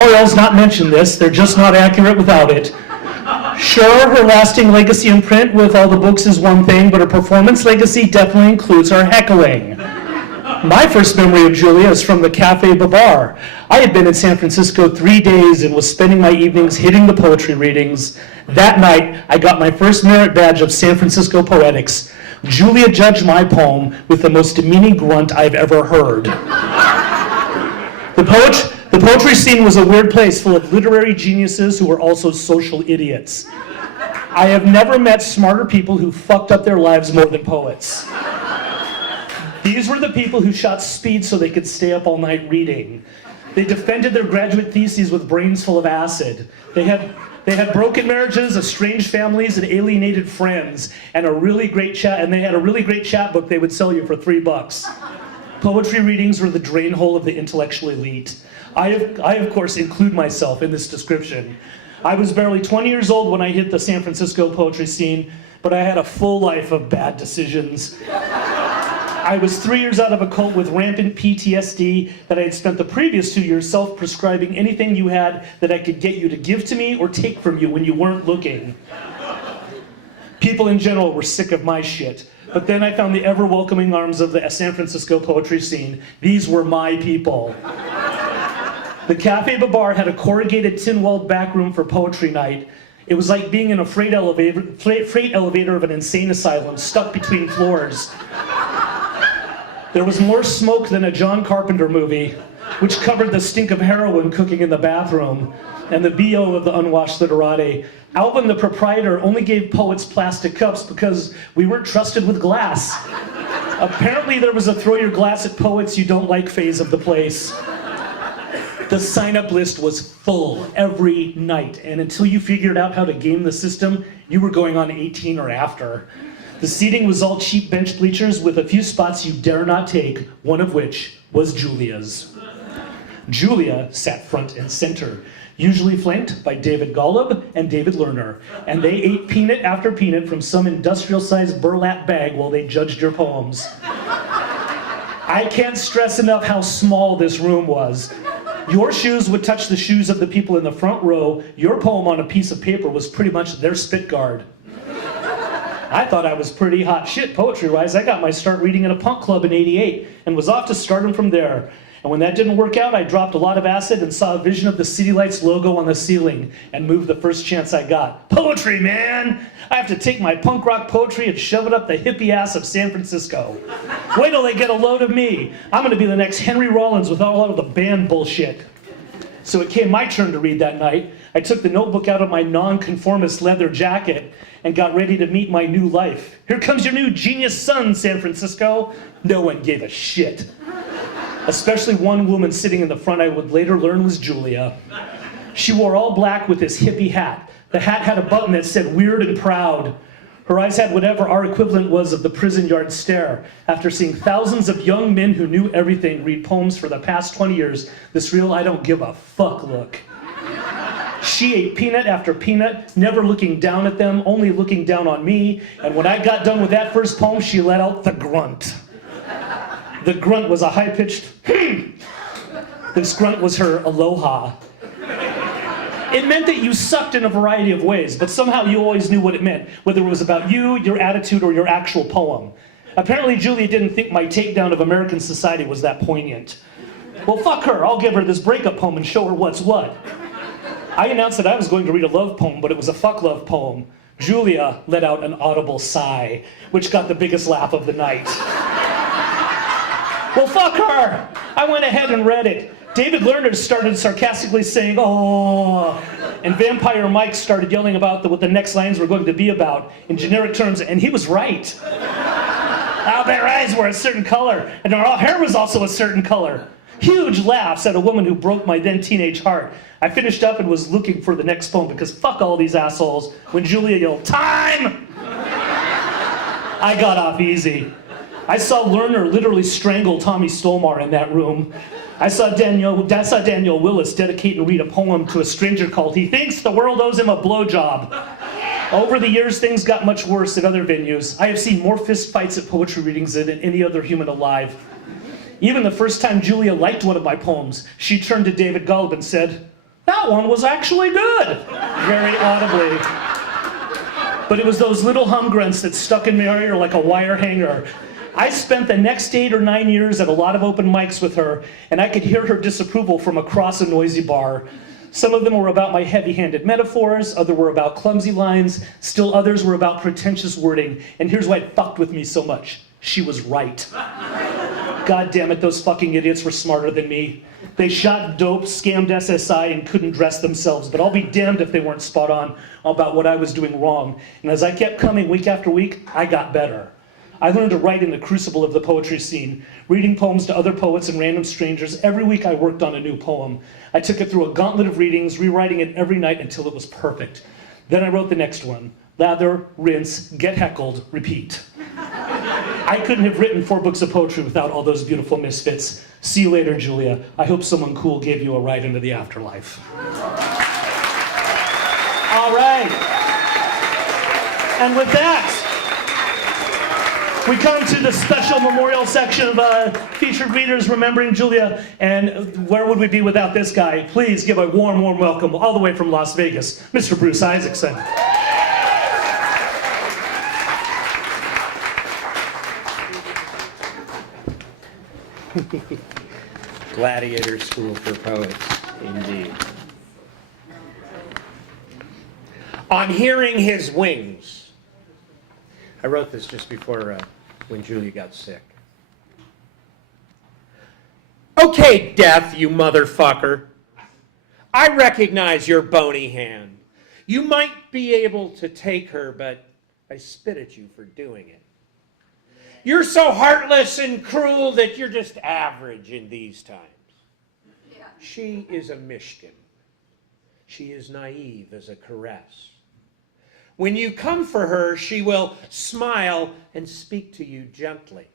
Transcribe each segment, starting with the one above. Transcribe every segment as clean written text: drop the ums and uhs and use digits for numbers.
Orioles not mention this, they're just not accurate without it. Sure, her lasting legacy in print with all the books is one thing, but her performance legacy definitely includes her heckling. My first memory of Julia is from the Cafe Babar. I had been in San Francisco 3 days and was spending my evenings hitting the poetry readings. That night, I got my first merit badge of San Francisco Poetics. Julia judged my poem with the most demeaning grunt I've ever heard. The poetry scene was a weird place full of literary geniuses who were also social idiots. I have never met smarter people who fucked up their lives more than poets. These were the people who shot speed so they could stay up all night reading. They defended their graduate theses with brains full of acid. They had broken marriages, estranged families, and alienated friends, and a really great chat. And they had a really great chat book they would sell you for $3. Poetry readings were the drain hole of the intellectual elite. I of course include myself in this description. I was barely 20 years old when I hit the San Francisco poetry scene, but I had a full life of bad decisions. I was 3 years out of a cult with rampant PTSD that I had spent the previous 2 years self-prescribing anything you had that I could get you to give to me or take from you when you weren't looking. People in general were sick of my shit. But then I found the ever-welcoming arms of the San Francisco poetry scene. These were my people. The Cafe Babar had a corrugated tin-walled back room for poetry night. It was like being in a freight elevator of an insane asylum, stuck between floors. There was more smoke than a John Carpenter movie, which covered the stink of heroin cooking in the bathroom, and the BO of the unwashed literati. Alvin, the proprietor, only gave poets plastic cups because we weren't trusted with glass. Apparently there was a throw your glass at poets you don't like phase of the place. The sign-up list was full every night, and until you figured out how to game the system, you were going on 18 or after. The seating was all cheap bench bleachers with a few spots you dare not take, one of which was Julia's. Julia sat front and center, usually flanked by David Golub and David Lerner, and they ate peanut after peanut from some industrial-sized burlap bag while they judged your poems. I can't stress enough how small this room was. Your shoes would touch the shoes of the people in the front row. Your poem on a piece of paper was pretty much their spit guard. I thought I was pretty hot shit poetry-wise. I got my start reading at a punk club in '88 and was off to stardom from there. And when that didn't work out, I dropped a lot of acid and saw a vision of the City Lights logo on the ceiling and moved the first chance I got. Poetry, man! I have to take my punk rock poetry and shove it up the hippie ass of San Francisco. Wait till they get a load of me. I'm gonna be the next Henry Rollins with all of the band bullshit. So it came my turn to read that night. I took the notebook out of my non-conformist leather jacket and got ready to meet my new life. Here comes your new genius son, San Francisco. No one gave a shit. Especially one woman sitting in the front I would later learn was Julia. She wore all black with this hippie hat. The hat had a button that said weird and proud. Her eyes had whatever our equivalent was of the prison yard stare. After seeing thousands of young men who knew everything read poems for the past 20 years, this real I don't give a fuck look. She ate peanut after peanut, never looking down at them, only looking down on me. And when I got done with that first poem, she let out the grunt. The grunt was a high-pitched This grunt was her aloha. It meant that you sucked in a variety of ways, but somehow you always knew what it meant, whether it was about you, your attitude, or your actual poem. Apparently Julia didn't think my takedown of American society was that poignant. Well, fuck her, I'll give her this breakup poem and show her what's what. I announced that I was going to read a love poem, but it was a fuck love poem. Julia let out an audible sigh, which got the biggest laugh of the night. Well, fuck her! I went ahead and read it. David Lerner started sarcastically saying, "Oh," and Vampire Mike started yelling about what the next lines were going to be about in generic terms, and he was right. Their eyes were a certain color, and their hair was also a certain color. Huge laughs at a woman who broke my then teenage heart. I finished up and was looking for the next poem because fuck all these assholes. When Julia yelled, "Time!" I got off easy. I saw Lerner literally strangle Tommy Stolmar in that room. I saw Daniel Willis dedicate and read a poem to a stranger called "He Thinks the World Owes Him a Blowjob." Over the years, things got much worse at other venues. I have seen more fist fights at poetry readings than any other human alive. Even the first time Julia liked one of my poems, she turned to David Golub and said, that one was actually good, very audibly. But it was those little hum grunts that stuck in my ear like a wire hanger. I spent the next 8 or 9 years at a lot of open mics with her, and I could hear her disapproval from across a noisy bar. Some of them were about my heavy-handed metaphors, others were about clumsy lines, still others were about pretentious wording, and here's why it fucked with me so much. She was right. God damn it, those fucking idiots were smarter than me. They shot dope, scammed SSI, and couldn't dress themselves, but I'll be damned if they weren't spot on about what I was doing wrong. And as I kept coming week after week, I got better. I learned to write in the crucible of the poetry scene, reading poems to other poets and random strangers. Every week I worked on a new poem. I took it through a gauntlet of readings, rewriting it every night until it was perfect. Then I wrote the next one. Lather, rinse, get heckled, repeat. I couldn't have written 4 books of poetry without all those beautiful misfits. See you later, Julia. I hope someone cool gave you a ride into the afterlife. All right. And with that, we come to the special memorial section of featured readers remembering Julia. And where would we be without this guy? Please give a warm, warm welcome all the way from Las Vegas, Mr. Bruce Isaacson. Gladiator School for Poets, indeed. On hearing his wings. I wrote this just before when Julia got sick. Okay, Death, you motherfucker. I recognize your bony hand. You might be able to take her, but I spit at you for doing it. You're so heartless and cruel that you're just average in these times. Yeah. She is a Mishkin. She is naive as a caress. When you come for her, she will smile and speak to you gently.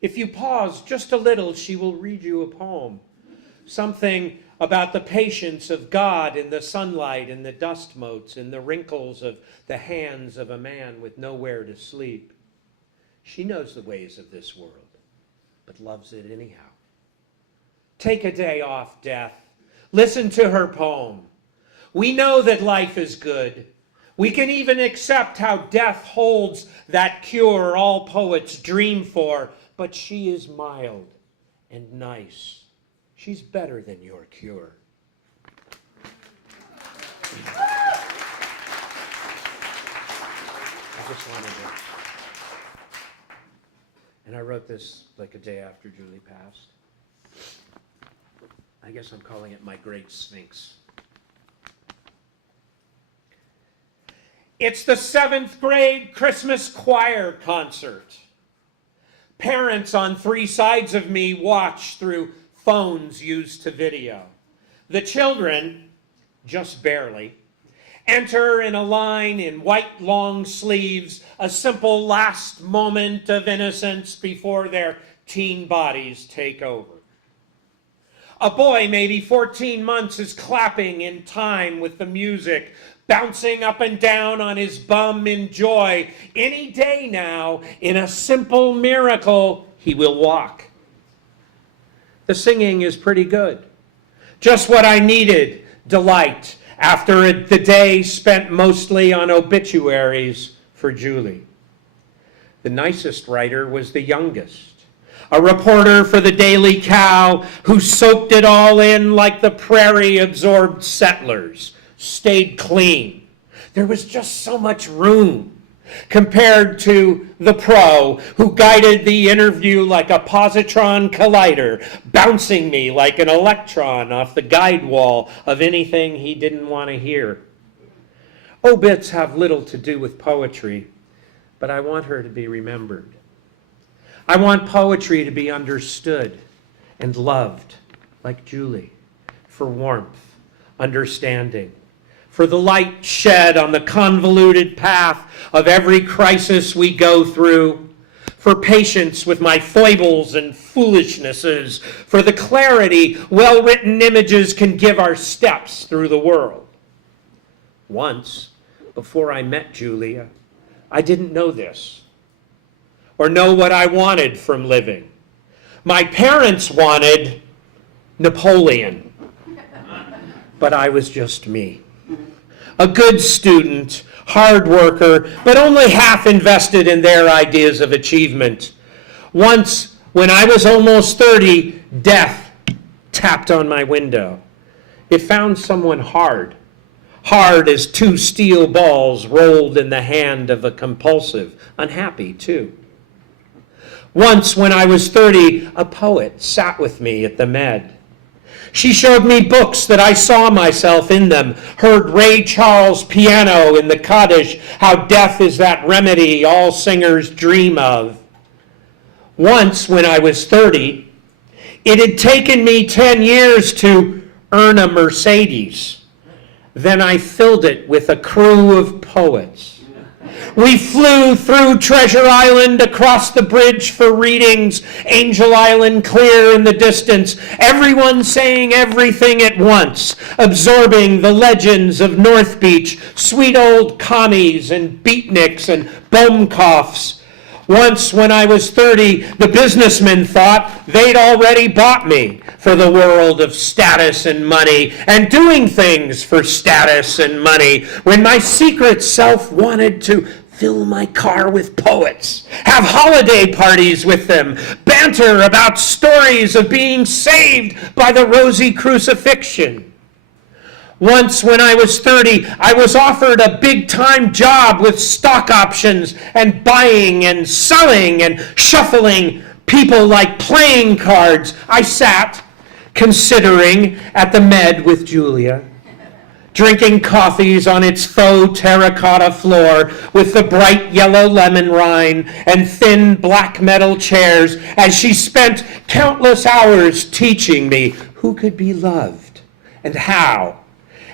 If you pause just a little, she will read you a poem. Something about the patience of God in the sunlight and the dust motes and the wrinkles of the hands of a man with nowhere to sleep. She knows the ways of this world, but loves it anyhow. Take a day off, Death. Listen to her poem. We know that life is good. We can even accept how death holds that cure all poets dream for, but she is mild and nice. She's better than your cure. I just wanted to... And I wrote this like a day after Julie passed. I guess I'm calling it my Great Sphinx. It's the 7th grade Christmas choir concert. Parents on 3 sides of me watch through phones used to video. The children, just barely, enter in a line in white long sleeves, a simple last moment of innocence before their teen bodies take over. A boy, maybe 14 months, is clapping in time with the music, bouncing up and down on his bum in joy. Any day now, in a simple miracle, he will walk. The singing is pretty good. Just what I needed, delight, after the day spent mostly on obituaries for Julie. The nicest writer was the youngest, a reporter for the Daily Cow who soaked it all in like the prairie-absorbed settlers, stayed clean. There was just so much room compared to the pro who guided the interview like a positron collider, bouncing me like an electron off the guide wall of anything he didn't want to hear. Obits have little to do with poetry, but I want her to be remembered. I want poetry to be understood and loved, like Julie, for warmth, understanding, for the light shed on the convoluted path of every crisis we go through, for patience with my foibles and foolishnesses, for the clarity well-written images can give our steps through the world. Once, before I met Julia, I didn't know this, or know what I wanted from living. My parents wanted Napoleon. but I was just me. A good student, hard worker, but only half invested in their ideas of achievement. Once, when I was almost 30, death tapped on my window. It found someone hard as two steel balls rolled in the hand of a compulsive, unhappy too. Once, when I was 30, a poet sat with me at the Med. She showed me books that I saw myself in them, heard Ray Charles' piano in the Kaddish, how death is that remedy all singers dream of. Once, when I was 30, it had taken me 10 years to earn a Mercedes. Then I filled it with a crew of poets. We flew through Treasure Island, across the bridge for readings, Angel Island clear in the distance, everyone saying everything at once, absorbing the legends of North Beach, sweet old commies and beatniks and Baumkopfs. Once, when I was 30, the businessmen thought they'd already bought me for the world of status and money and doing things for status and money, when my secret self wanted to fill my car with poets, have holiday parties with them, banter about stories of being saved by the rosy crucifixion. Once, when I was 30, I was offered a big-time job with stock options and buying and selling and shuffling people like playing cards. I sat, considering, at the Med with Julia, drinking coffees on its faux terracotta floor with the bright yellow lemon rind and thin black metal chairs as she spent countless hours teaching me who could be loved and how.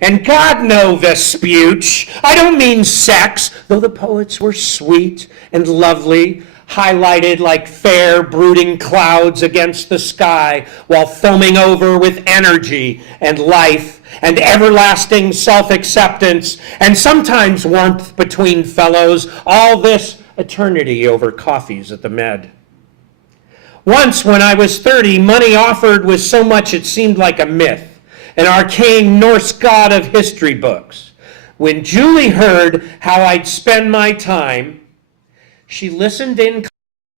And God no Vespucci, I don't mean sex, though the poets were sweet and lovely, highlighted like fair brooding clouds against the sky, while foaming over with energy and life and everlasting self-acceptance, and sometimes warmth between fellows, all this eternity over coffees at the Med. Once, when I was 30, money offered was so much it seemed like a myth, an arcane Norse god of history books. When Julie heard how I'd spend my time, she listened in